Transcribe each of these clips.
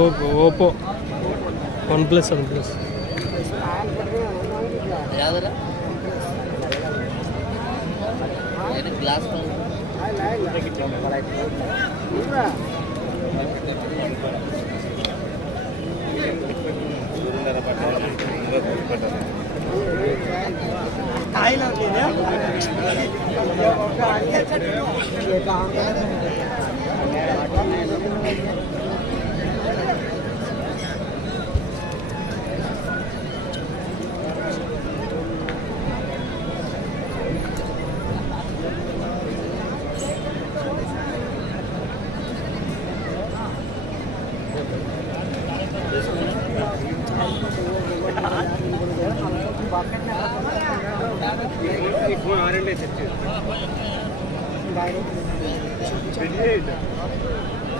Oppo Oppo. OnePlus OnePlus. Glass Thailand, yeah.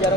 నెక్స్టూరు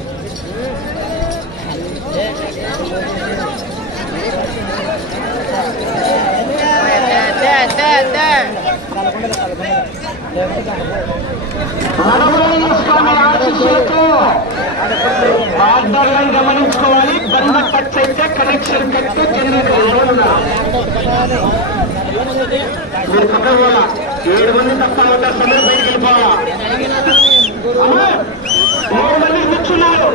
గమనించుకోవాలి బంద touch అయితే కనెక్షన్ కట్ జనరేటర్ మీరు పక్కన పోవాలా ఏడు మంది తప్ప ఉంటారు సమయం బయటికి వెళ్ళిపోవాలా. మూడు మంది కూర్చున్నారు.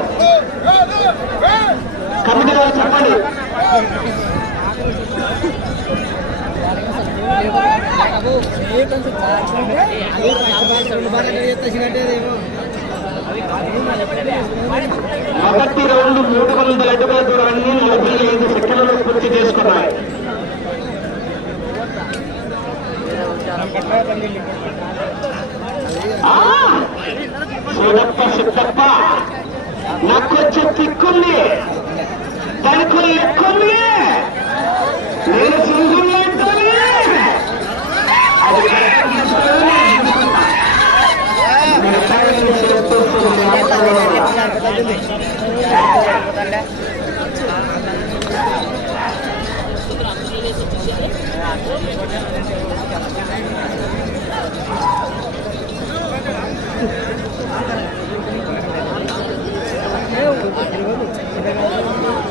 కమిటీ వాళ్ళు చెప్పండి. మొదటి రౌండ్ మూడు వందల అడుగుల దూరాన్ని నలభై ఐదు సెకండ్లలో పూర్తి చేసుకున్నాయి. ఆ, చూడప్ప লক্ষ্য হচ্ছে ত্রিক্ষণ নিয়ে তার লক্ষ্য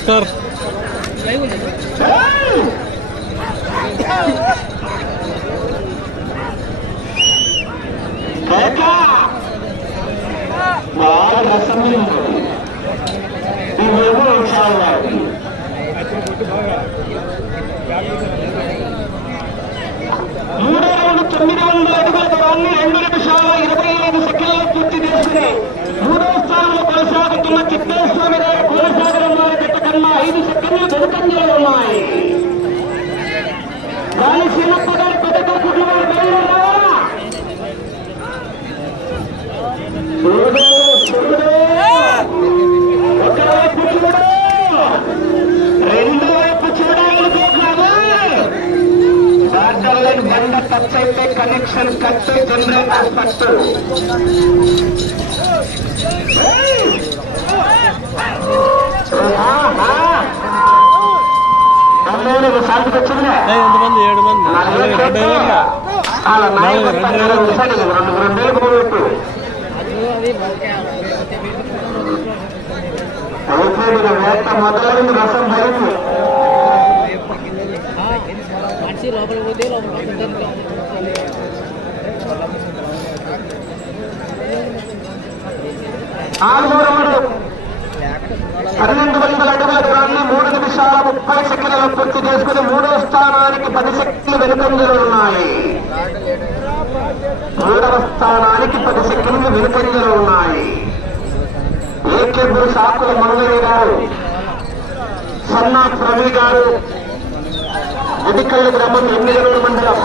నమస్కార్ మూడు బాగా రౌండ్ తొమ్మిది వందల అడుగుల దూరాన్ని రెండు నిమిషాల ఇరవై ఐదు సెకండ్లు పూర్తి చేసుకుని మూడో స్థానంలో కొనసాగుతున్న చిత్తేశ్వరి గారు కొనసాగడం వారి జట్ట కన్నా ఐదు ఉన్నాయి దాని చిన్నప్ప గారి పెద్ద కుటుంబం బండ టచ్ అయితే కనెక్షన్ కట్ జనరేటర్ ఫస్ట్ ఎంతమంది ఏడు మంది మనిషి లోపల పోతే లోపల పన్నెండు వందల అడుగుల దూరాన్ని మూడు నిమిషాల ముప్పై సెకండ్లలో పూర్తి చేసుకుని మూడో స్థానానికి పది సెకండ్లు వెనుకంజలు ఉన్నాయి. మూడవ స్థానానికి పది సెకండ్లు వెనుకంజలు ఉన్నాయి. ఏకెబ్బురు సాకుల మంగళి గారు సన్నా ప్రవి గారు ఉదికల్లి గ్రామం ఎమ్మిగనూరు మండలం.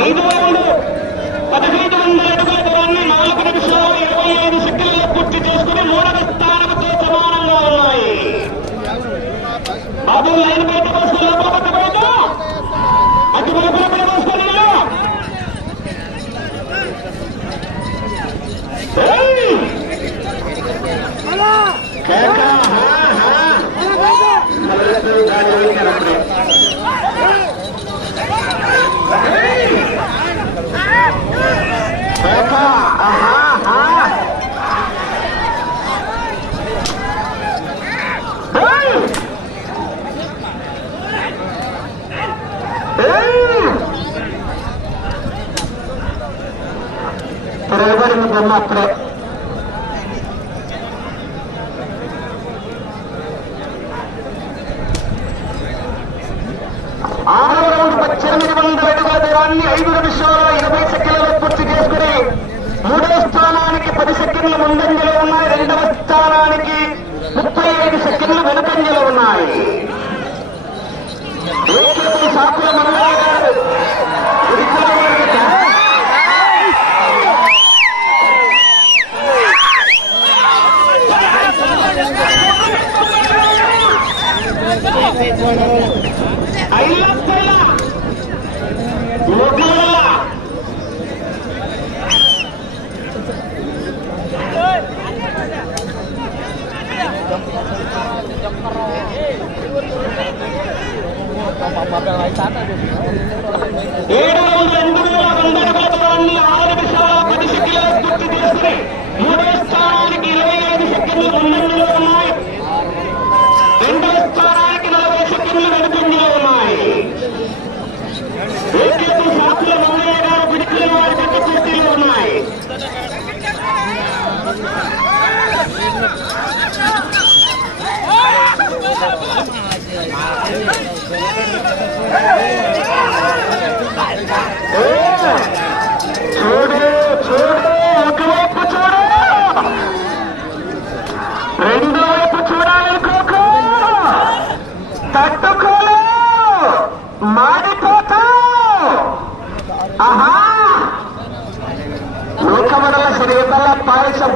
ఐదు వందలు పదహైదు వందల అడుగుల దూరాన్ని నాలుగు నిమిషాలు ఇరవై ఐదు సెకండ్లు పూర్తి చేసుకుని మూడవ స్థానంతో సమానంగా ఉన్నాయి బాబు లైన్ బయట పోసుకుని లోపల అటు వైపున తిరగబడిన బొమ్మ అప్పుడే ఆరవ రౌండ్ పద్దెనిమిది వందల అడుగుల దూరాన్ని ఐదు నిమిషాల ఇరవై సెకండ్లలో పూర్తి చేసుకుని మూడవ స్థానానికి పది సెకండ్ల ముందంజలో ఉన్నాయి. రెండవ స్థానానికి ముప్పై ఐదు సెకండ్లు వెనుకంజలో ఉన్నాయి. సాకుల మంగళ గారు ఐలప్పయ్య లోపల ఏడు వందల రెండు వేల వంద అడుగుల ఆరు నిమిషాల పది సెకండ్లలో పూర్తి చేసుకుని మూడో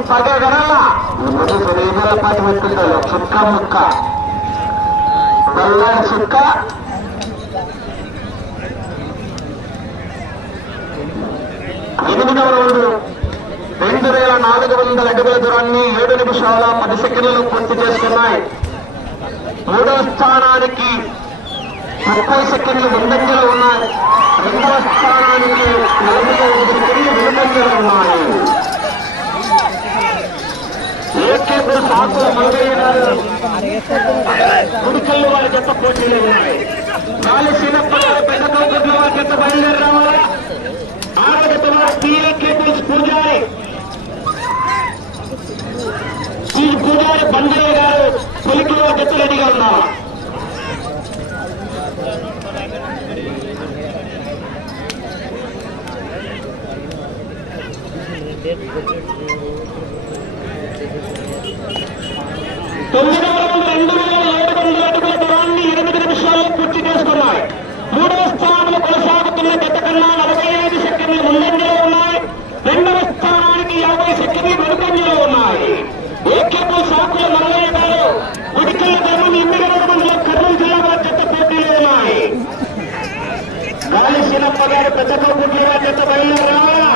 పగ గడల ముందు శరీరాల పని పెట్టుకుంటారు చుక్క ముక్క. బల్లారి చుక్క ఎనిమిదవ రోజు రెండు వేల నాలుగు వందల అడుగుల దూరాన్ని ఏడు నిమిషాల పది సెకండ్లు పూర్తి చేస్తున్నాయి. మూడవ స్థానానికి ముప్పై సెకండ్లు ముందంజలు ఉన్నాయి. రెండవ స్థానానికి నలభై ఐదు సెకండ్లు వెనుకంజలో ఉన్నాయి. ఏకేపుడు సాకుల మల్లయ్య గారు కుడికల్లు వారి చెత్త పోటీలు ఉన్నాయి గాలి పెద్ద తోపుల వారి చెత్త బయలుదేరి రావాలా ఆడగట్ట జత వారు టీఏ కేబుల్స్ పూజారి శ్రీ పూజారి బండయ్య గారు పొలికి వారి జత రెడీగా you. తొమ్మిదవ రౌండ్ రెండు వేల ఏడు వందల అడుగుల దూరాన్ని ఎనిమిది నిమిషాల్లో పూర్తి చేసుకున్నాయి మూడవ స్థానంలో కొనసాగుతున్న గత కన్నా నలభై ఐదు సెకండ్లు ముందంజలో ఉన్నాయి రెండవ స్థానానికి యాభై సెకండ్లు వెనుకంజలో ఉన్నాయి ఏకేపు సాకుల మల్లయ్య గారు గుడికల్ల ధర్మం ఎనిమిది మందిలో కర్నూలు జిల్లా వారి జత ఉన్నాయి గాలి సీనప్ప గారు పెద్ద కోపుట్ల బయలుదేరి రావాలా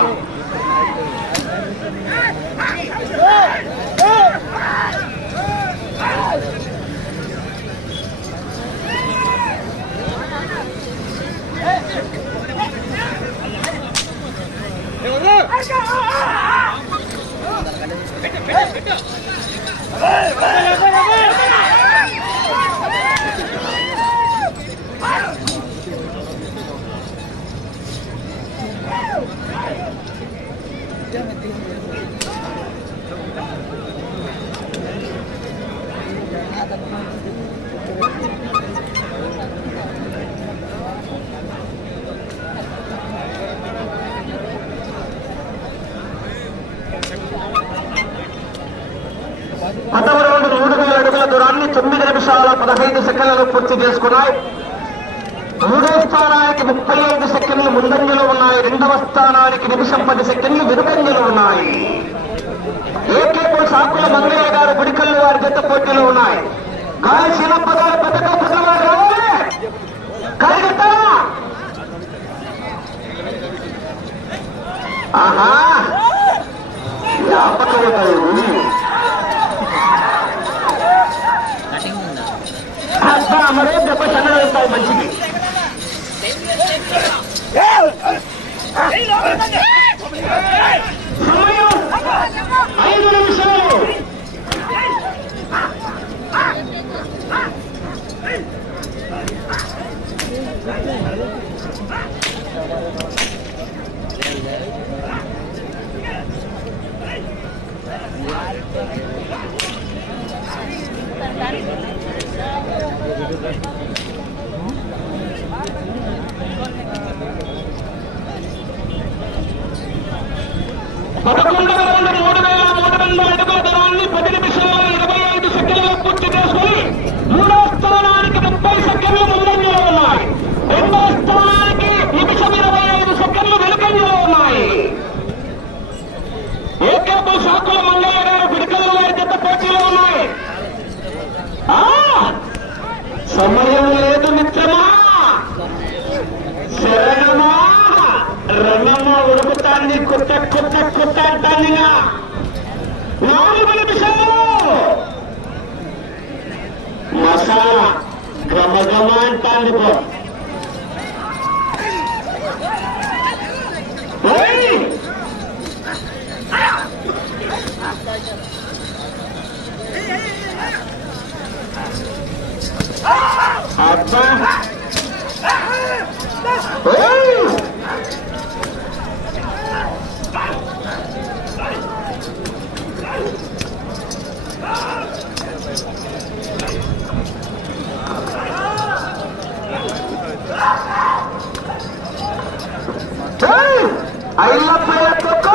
పదవ రౌండ్ మూడు వేల అడుగుల దూరాన్ని తొమ్మిది నిమిషాల పదహైదు సెకండ్లను పూర్తి చేసుకున్నాయి. మూడో స్థానానికి ముప్పై ఐదు సెకండ్లు ముందంజలో ఉన్నాయి. రెండవ స్థానానికి నిమిషం పది సెకండ్లు వెనుకంజలో ఉన్నాయి. ఏకేపు సాకుల మంగళయ్య గారు గుడికల్లు వారి జత పోటీలో ఉన్నాయి. గాలి శీలప్ప గారు పెద్ద పుట్టినవారు రావాలి. కాలిగట్టాలా ఆహా! మరో దెబ్బ మంచిది. సమయం. ఐదు నిమిషాలు. పదకొండవ మూడు వేల మూడు రెండు అడుగుల దూరాన్ని పది నిమిషాల ఇరవై ఐదు సెకండ్లలో పూర్తి చేసుకుని మూడవ స్థానానికి ముప్పై సెకండ్లు ముందంజలో ఉన్నాయి రెండవ స్థానానికి నిమిషం ఇరవై ఐదు సెకండ్లు వెనుకంజలో ఉన్నాయి ఏకేపు శాఖల మంగళ గారు పిడికల వారి జత పోటీలో ఉన్నాయి సమయం లేదు మిత్రమా శరణమా రణమ్మ ఉడుకుతాన్ని కొత్త కొత్త కొత్త అంటానిగా నాలుగు నిమిషాలు. మసాలా ఐళ్ళ పైన తొక్క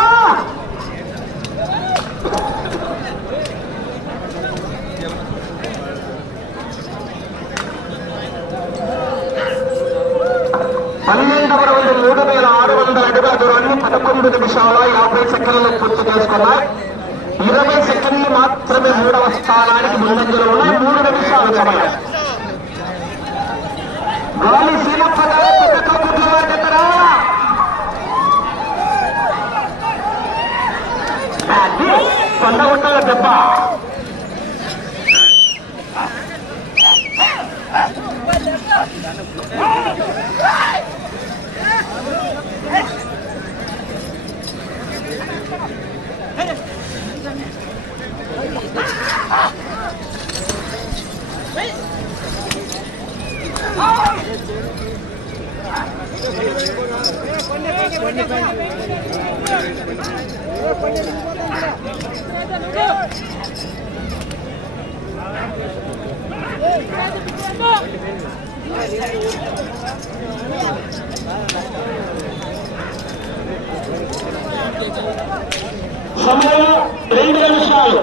పన్నెండు వందల మూడు వేల ఆరు వందల అడుగుల దూరాన్ని పదకొండు నిమిషాల యాభై సెకండ్లు పూర్తి చేసుకున్నారు ఇరవై సెకండ్లు మాత్రమే మూడవ స్థానానికి ముందంజలో ఉన్నాయి. మూడు నిమిషాలు సమయం. అది కొండగుట్టల దెబ్బ సమయం రెండు నిమిషాలు.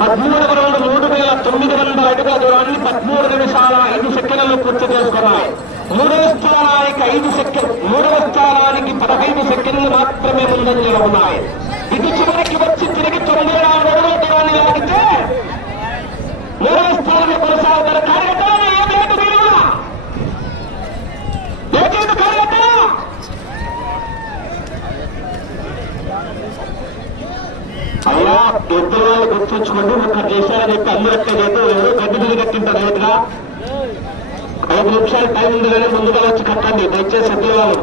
పదమూడవ రౌండ్ మూడు వేల తొమ్మిది వందల అడుగుల దూరాన్ని పదమూడు నిమిషాల ఐదు సెకండ్లు పూర్తి చేసుకున్నాయి. మూడవ స్థానానికి ఐదు సెకండ్ మూడవ స్థానానికి పదహైదు సెకండ్లు మాత్రమే ముందంజలో ఉన్నాయి. ఇది చివరికి వచ్చి తిరిగి తొమ్మిది నాలుగు అడుగుల దూరాన్ని లాగితే మూడవ స్థానంలో కొనసాగుతారు. కార్యక్రమం ఏం లేదు మీరు ఏజెంట్ కార్యక్రమం అయ్యా ఇద్దరు వాళ్ళు గుర్తుంచుకోండి ఒక్క చేశారని చెప్పి అందరూ ఎక్క చేతి ఎవరు మీద కట్టింటారు రైతుగా ఐదు నిమిషాలు టైం ఉంది కానీ ముందుగా వచ్చి కట్టండి. దయచేసి ఎద్దు వాళ్ళు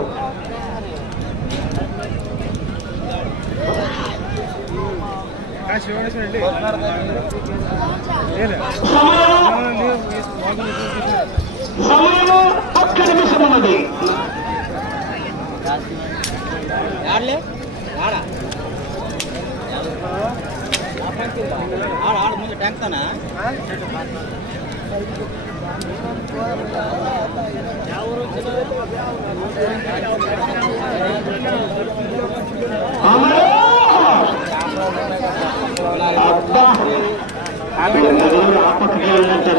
సమయం. సమయం. ఒక్క నిమిషం ఉన్నది. ఆడలే ఆడ ఆడ ఆడ ముందు ట్యాంక్ తానా అబ్బా ఆ పక్కకి వెళ్ళినట్టు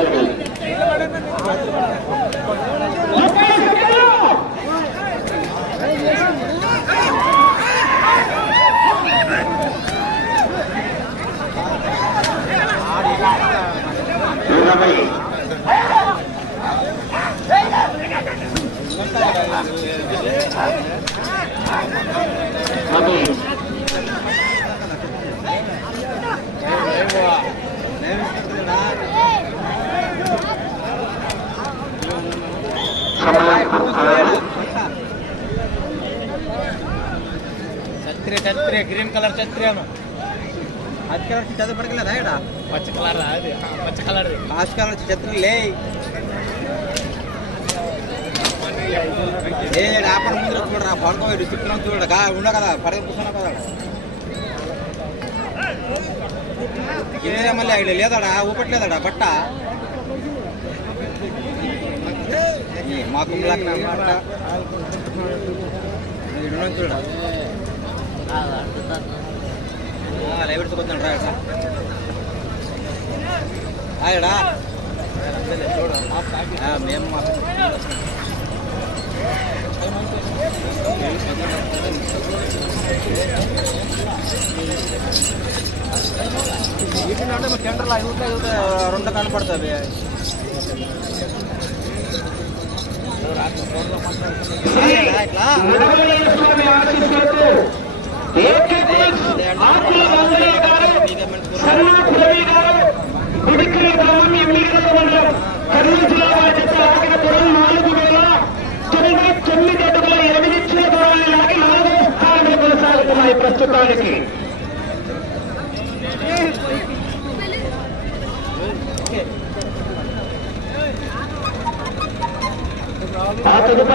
ఇరవై పది సమయం పూర్తయింది. ಛತ್ರಿ ಛತ್ರಿ ಗ್ರೀನ್ ಕಲರ್ ಛತ್ರಿ ಅವನು ಹತ್ತು ಕಲರ್ ಛತ್ರಿ ಪಡ್ಕಲ್ಲ ಇಡ పచ్చ కలర్ అది. పచ్చ కలర్ పాస్ కలర్ చిత్రం లే. చూడరా పడుకోడు చిత్రం చూడ కా ఉండ కదా పడక కూర్చున్నా కదా. ఇదే మళ్ళీ ఆయన లేదాడా? ఊపట్లేదాడా బట్ట? మాకు బట్ట చూడరా లైబ్రరీకి రా ఆయడా మేము మా వీటినంటే మా సెంటర్లో అయితే అయితే రెండు కనపడుతుంది ఇట్లా నడవలేని స్వామి ఆశీస్సులతో మండలం కర్నూలు జిల్లా నాలుగు వేల తొంభై తొమ్మిది అడుగుల ఎనిమిది దూరాన్ని లాగి నాలుగవ స్థానంలో కొనసాగుతున్నాయి ప్రస్తుతానికి. ఆ తదుపరి